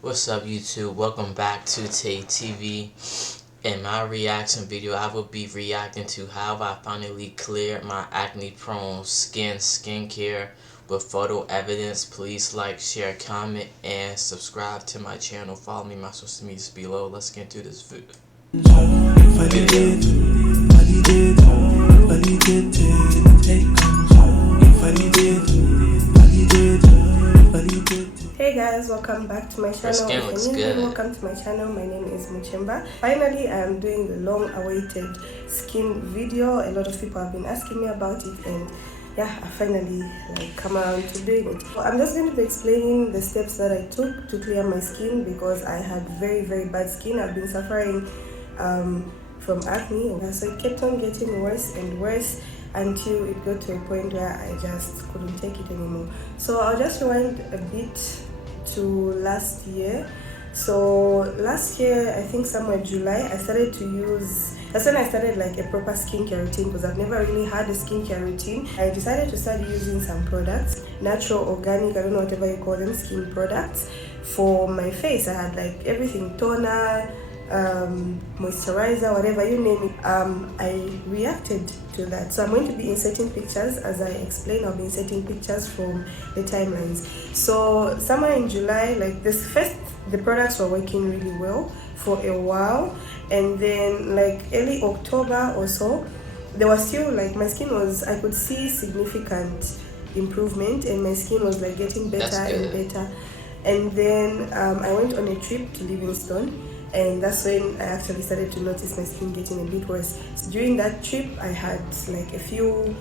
What's up, YouTube? Welcome back to Tay TV. In my reaction video, I will be reacting to how I finally cleared my acne-prone skincare with photo evidence. Please like, share, comment, and subscribe to my channel. Follow me on my social medias below. Let's get into this video. Hey guys, welcome back to my channel. Skin looks good. Welcome to my channel. My name is Muchemba. Finally, I am doing the long-awaited skin video. A lot of people have been asking me about it, and yeah, I finally come around to doing it. So I'm just going to be explaining the steps that I took to clear my skin because I had very bad skin. I've been suffering from acne, so it kept on getting worse and worse until it got to a point where I just couldn't take it anymore. So I'll just rewind a bit to last year. So last year, I think somewhere July, I started to use, that's when I started like a proper skincare routine because I've never really had a skincare routine. I decided to start using some products, natural, organic, I don't know, whatever you call them, skin products for my face. I had like everything, toner, moisturizer, whatever you name it. I reacted to that, so I'm going to be inserting pictures as I explain. I'll be inserting pictures from the timelines. So somewhere in July, like this first, the products were working really well for a while, and then like early October or so, there was still like my skin was, I could see significant improvement, and my skin was like getting better and better. And then I went on a trip to Livingstone, and that's when I actually started to notice my skin getting a bit worse. So during that trip, I had like a few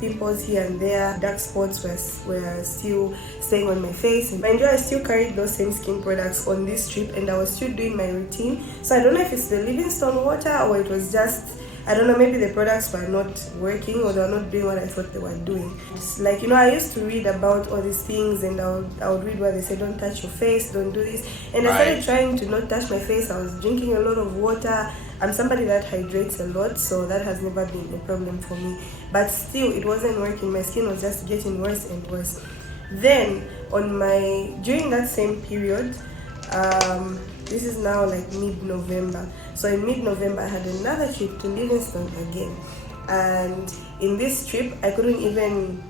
pimples here and there. Dark spots were still staying on my face. Mind you, I still carried those same skin products on this trip, and I was still doing my routine. So I don't know if it's the Livingstone water or it was just, I don't know, maybe the products were not working or they were not doing what I thought they were doing. It's like, you know, I used to read about all these things, and I would read where they say, don't touch your face, don't do this. And I started trying to not touch my face. I was drinking a lot of water. I'm somebody that hydrates a lot, so that has never been a problem for me. But still, it wasn't working. My skin was just getting worse and worse. Then, during that same period, this is now like mid-November. So in mid-November, I had another trip to Livingstone again. And in this trip, I couldn't even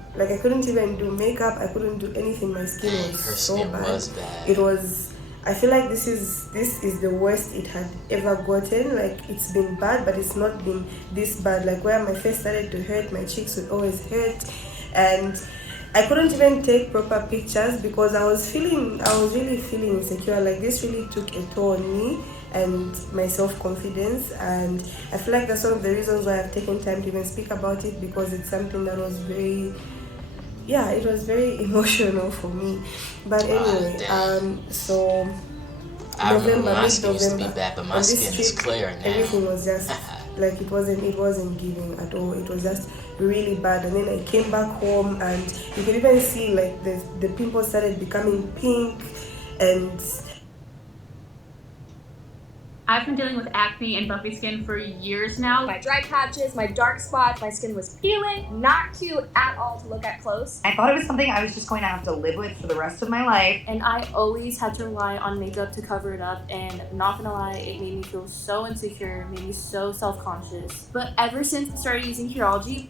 do makeup. I couldn't do anything. My skin was so bad. It was, I feel like this is the worst it had ever gotten. Like, it's been bad, but it's not been this bad. Like, where my face started to hurt, my cheeks would always hurt, and I couldn't even take proper pictures because I was really feeling insecure. Like, this really took a toll on me and my self-confidence, and I feel like that's one of the reasons why I've taken time to even speak about it, because it's something that was very, it was very emotional for me. But anyway, so November, mid-November, on this trip, everything was just like, it wasn't giving at all. It was just really bad. And then I came back home, and you could even see like the pimples started becoming pink. And I've been dealing with acne and bumpy skin for years now. My dry patches, my dark spots, my skin was peeling. Not cute at all to look at close. I thought it was something I was just going to have to live with for the rest of my life. And I always had to rely on makeup to cover it up, and not gonna lie, it made me feel so insecure, made me so self-conscious. But ever since I started using Curology,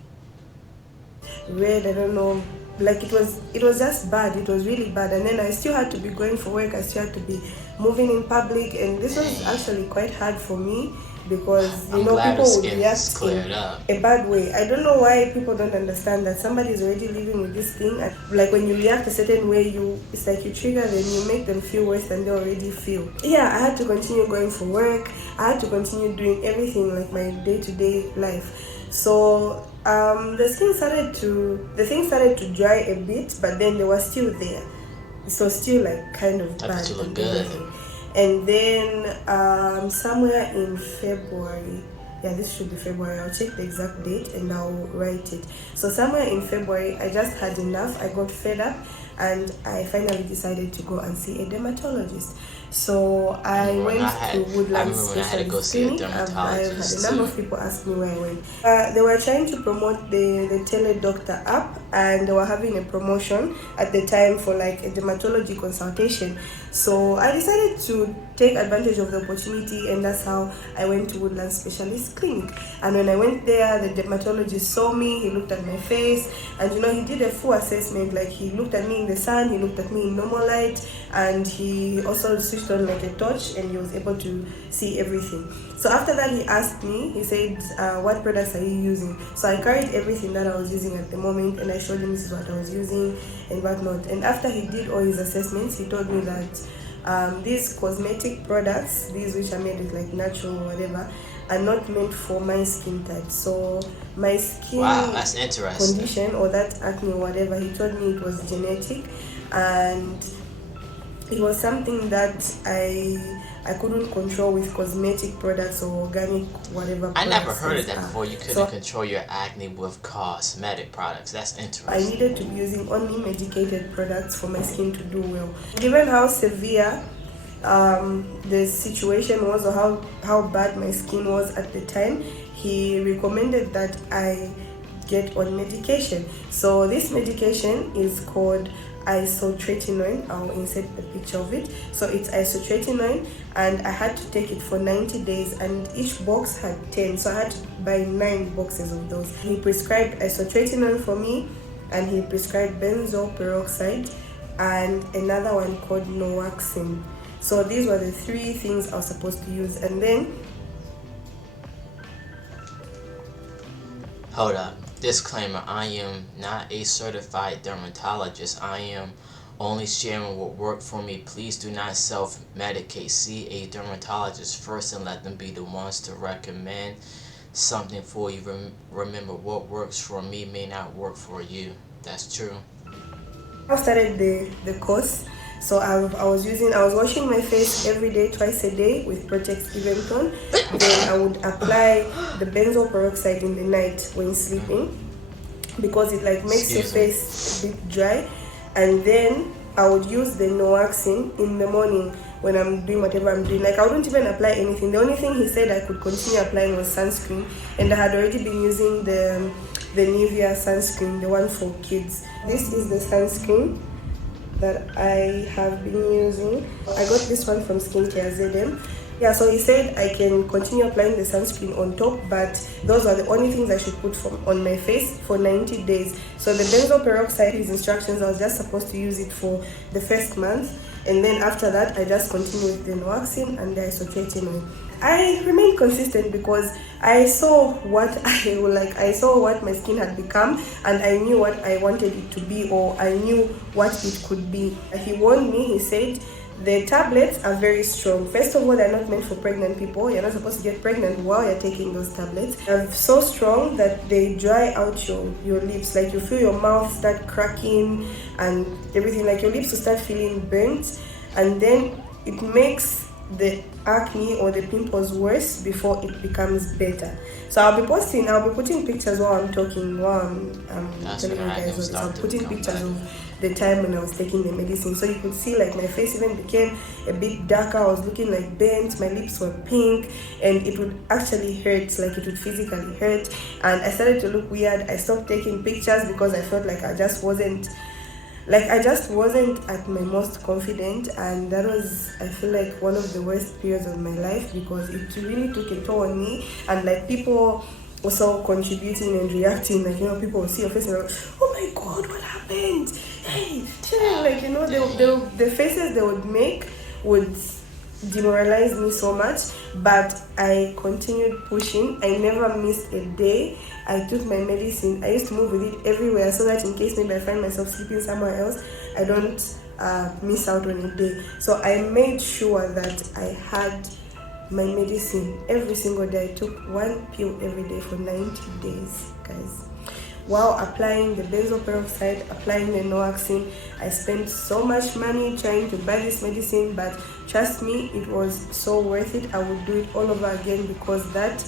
red, I don't know, like it was just bad. It was really bad. And then I still had to be going for work. I still had to be moving in public, and this was actually quite hard for me because, you know, people would react in a bad way. I don't know why people don't understand that somebody is already living with this thing, and like when you react a certain way, it's like you trigger them, you make them feel worse than they already feel. Yeah, I had to continue going for work. I had to continue doing everything, like my day-to-day life. So the thing started to dry a bit, but then they were still there. So still like kind of bad. You look good. And then somewhere in February, this should be February, I'll check the exact date and I'll write it. So somewhere in February, I just had enough. I got fed up, and I finally decided to go and see a dermatologist. So I went to Woodland Specialist Clinic. I've had a number of people ask me where I went. They were trying to promote the Tele Doctor app, and they were having a promotion at the time for like a dermatology consultation. So I decided to take advantage of the opportunity, and that's how I went to Woodland Specialist Clinic. And when I went there, the dermatologist saw me, he looked at my face, and he did a full assessment. Like, he looked at me in the sun, he looked at me in normal light, and he also switched on like a torch, and he was able to see everything. So after that, he asked me, he said, what products are you using? So I carried everything that I was using at the moment, and I showed him this is what I was using and whatnot. And after he did all his assessments, he told me that these cosmetic products, these which are made with like natural or whatever, are not meant for my skin type. So my skin That's interesting. condition, or that acne or whatever, he told me it was genetic, and it was something that I couldn't control with cosmetic products or organic whatever I products. never heard of that before. You couldn't So control your acne with cosmetic products. That's I interesting. needed to be using only medicated products for my skin to do well. Given how severe the situation was, or how bad my skin was at the time, he recommended that I get on medication. So this medication is called isotretinoin. I'll insert the picture of it. So it's isotretinoin, and I had to take it for 90 days, and each box had 10, so I had to buy 9 boxes of those. He prescribed isotretinoin for me, and he prescribed benzoyl peroxide and another one called noaxin. So these were the 3 things I was supposed to use. And then Hold up. Disclaimer, I am not a certified dermatologist. I am only sharing what worked for me. Please do not self-medicate. See a dermatologist first and let them be the ones to recommend something for you. Remember, what works for me may not work for you. That's true. I started the course. So I was washing my face every day, twice a day with Protex Even Tone. Then I would apply the benzoyl peroxide in the night when sleeping, because it like makes your face a bit dry. And then I would use the noaxin in the morning when I'm doing whatever I'm doing. Like, I wouldn't even apply anything. The only thing he said I could continue applying was sunscreen, and I had already been using the Nivea sunscreen, the one for kids. This is the sunscreen that I have been using. I got this one from Skincare ZM. Yeah, so he said I can continue applying the sunscreen on top, but those are the only things I should put on my face for 90 days. So the benzoyl peroxide, his instructions, I was just supposed to use it for the first month, and then after that I just continue with the noaxin and the isotretinoin. I remained consistent because I saw what I saw what my skin had become, and I knew what I wanted it to be, or I knew what it could be. He warned me. He said the tablets are very strong. First of all, they're not meant for pregnant people. You're not supposed to get pregnant while you're taking those tablets. They're so strong that they dry out your lips. Like, you feel your mouth start cracking and everything. Like, your lips will start feeling burnt, and then it makes the acne or the pimples worse before it becomes better. So I'll be putting pictures while I'm talking, while I'm telling you guys all this. I'm putting pictures of the time when I was taking the medicine, so you could see like my face even became a bit darker. I was looking like bent, my lips were pink, and it would actually hurt, like it would physically hurt. And I started to look weird. I stopped taking pictures because I felt like I just wasn't at my most confident, and that was, I feel like, one of the worst periods of my life, because it really took a toll on me. And like, people also contributing and reacting, like, people will see your face and they're like, oh my god, what happened, hey, like, the faces they would make would demoralized me so much. But I continued pushing. I never missed a day. I took my medicine. I used to move with it everywhere, so that in case maybe I find myself sleeping somewhere else, I don't miss out on a day. So I made sure that I had my medicine every single day. I took 1 pill every day for 90 days, guys. While applying the benzoyl peroxide, applying the noaxin, I spent so much money trying to buy this medicine, but trust me, it was so worth it. I would do it all over again, because that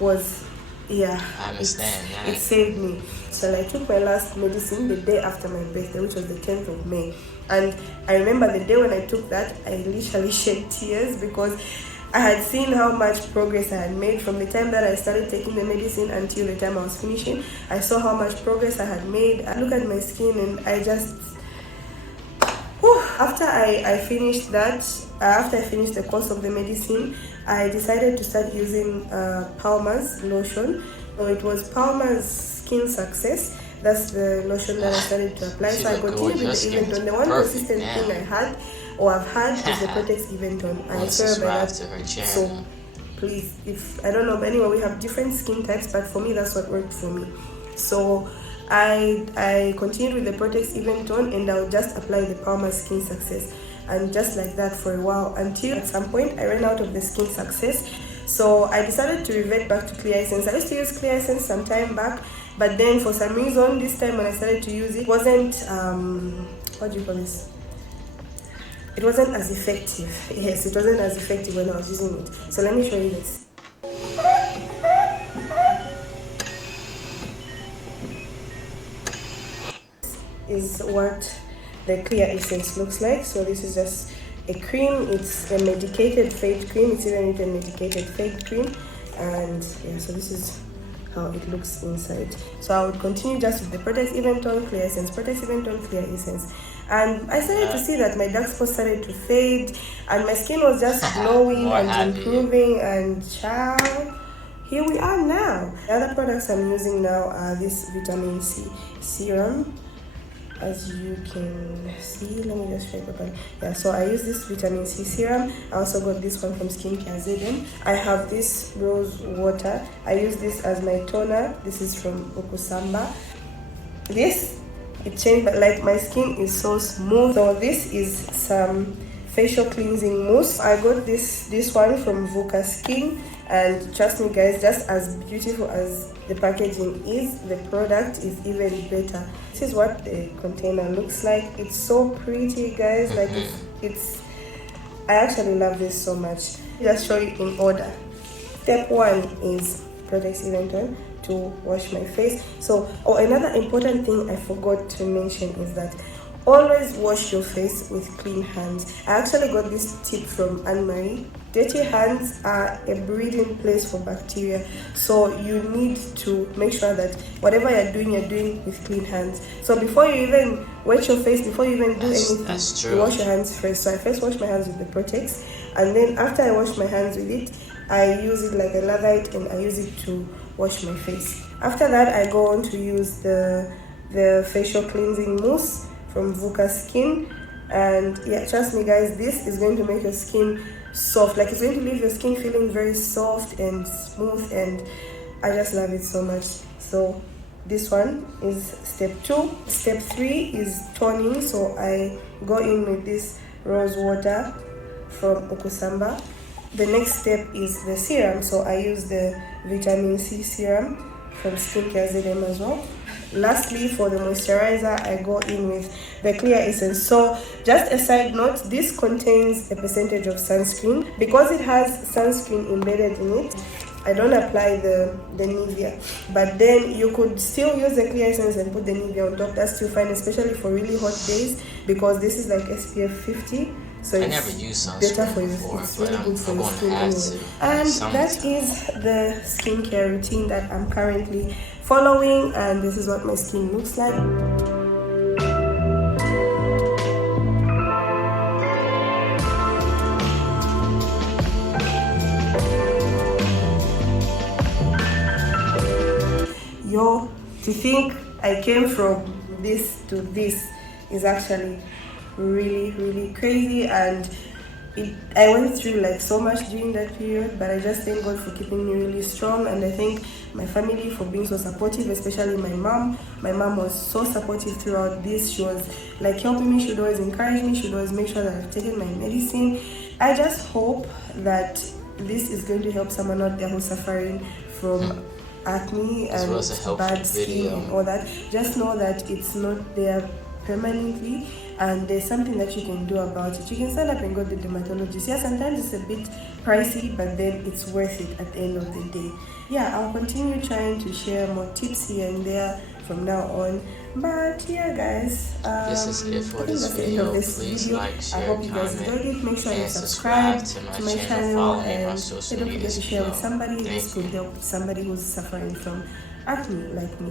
was, I understand. It saved me. So I took my last medicine the day after my birthday, which was the 10th of May. And I remember the day when I took that, I literally shed tears, because I had seen how much progress I had made from the time that I started taking the medicine until the time I was finishing. I saw how much progress I had made. I look at my skin and I just, after I finished that, after I finished the course of the medicine, I decided to start using Palmer's lotion. So it was Palmer's Skin Success. That's the lotion that I started to apply. So I continued with the event on. The one consistent thing I had or I've had is the Protex event on. I swear by that. So please, if I don't know, but anyway, we have different skin types, but for me that's what worked for me. So I continued with the Protex event on, and I'll just apply the Palmer Skin Success, and just like that for a while, until at some point I ran out of the Skin Success. So I decided to revert back to Clear Essence. I used to use Clear Essence some time back, but then for some reason this time when I started to use it, wasn't what do you call this? It wasn't as effective. Yes, it wasn't as effective when I was using it. So let me show you this. Is what the Clear Essence looks like. So this is just a cream. It's a medicated fade cream. It's even a medicated fade cream, and yeah, so this is how it looks inside. So I would continue just with the Protex Event on Clear Essence, Protex Event on Clear Essence, and I started to see that my dark spots started to fade, and my skin was just glowing and improving. And child, here we are now. The other products I'm using now are this vitamin C serum. As you can see, let me just try it open. Yeah, so I use this vitamin C serum. I also got this one from Skincare ZM. I have this rose water. I use this as my toner. This is from Okusamba. This, it changed, but like my skin is so smooth. So this is some facial cleansing mousse. I got this one from Vuka Skin, and trust me guys, just as beautiful as the packaging is, the product is even better. This is what the container looks like. It's so pretty guys, like it's I actually love this so much. Just show you in order. Step 1 is Protex Event on to wash my face. So another important thing I forgot to mention is that always wash your face with clean hands. I actually got this tip from Anne-Marie. Dirty hands are a breeding place for bacteria, so you need to make sure that whatever you're doing with clean hands. So before you even wet your face, before you even do anything, you wash your hands first. So I first wash my hands with the Protex, and then after I wash my hands with it, I use it like a lather it, and I use it to wash my face. After that, I go on to use the facial cleansing mousse from Vuka Skin, and yeah, trust me guys, this is going to make your skin soft. Like, it's going to leave your skin feeling very soft and smooth, and I just love it so much. So this one is step 2. Step 3 is toning. So I go in with this rose water from Okusamba. The next step is the serum. So I use the vitamin C serum from Skincare ZM as well. Lastly, for the moisturizer, I go in with the Clear Essence. So just a side note, this contains a percentage of sunscreen. Because it has sunscreen embedded in it, I don't apply the Nivea, but then you could still use the Clear Essence and put the Nivea on top. That's still fine, especially for really hot days, because this is like SPF 50. So I it's never used better sunscreen for you. before, It's but really good for I'm your going skin to add anyway. to And that is the skincare routine that I'm currently following, and this is what my skin looks like. Yo, to think I came from this to this is actually really crazy, and I went through like so much during that period, but I just thank God for keeping me really strong, and I thank my family for being so supportive, especially my mom. My mom was so supportive throughout this. She was like helping me, she would always encourage me, she would always make sure that I've taken my medicine. I just hope that this is going to help someone out there who's suffering from acne and bad skin and all that. Just know that it's not there permanently, and there's something that you can do about it. You can stand up and go to the dermatologist. Yeah, sometimes it's a bit pricey, but then it's worth it at the end of the day. Yeah, I'll continue trying to share more tips here and there from now on. But yeah, guys, This is it for I think this that's the end of video. this Please video. like, I share, hope you guys comment, enjoyed it. Make sure you and subscribe subscribe to my to my channel. channel, Follow me on my and social don't forget medias to share with below. somebody. This Thank could you. help somebody who's suffering from acne like me.